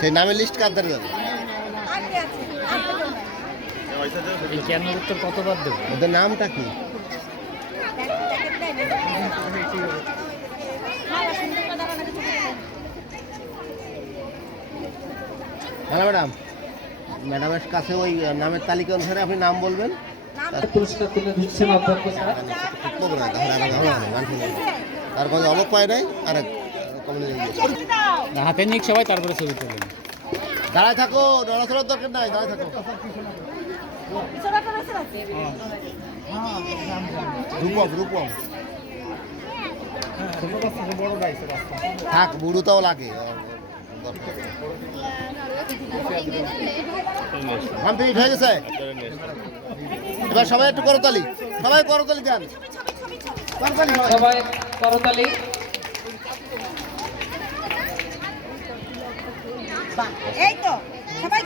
সেই নামের লিস্ট কার দ্বারা যাবে? এই কেন উত্তর কতবার দেবো? ওদের নামটা কি? হ্যালো ম্যাডাম, ম্যাডামের কাছে ওই নামের তালিকা অনুসারে আপনি নাম বলবেন। পুরস্কার তুলে দিচ্ছেন অধ্যক্ষ স্যার। তারপর অবাক পায় নাই আর হাতে নিক সবাই, তারপরে ছবি তুলবেন। দাঁড়ায় থাকো, নড়াচড়ার দরকার নাই, দাঁড়ায় থাকো। রূপম রূপম থাক, বুড়োটাও লাগে। কমপ্লিট হয়ে গেছে। এবার সবাই একটু করতালি, সবাই করতালি দেন, সবাই করতালি। এই তো সবাই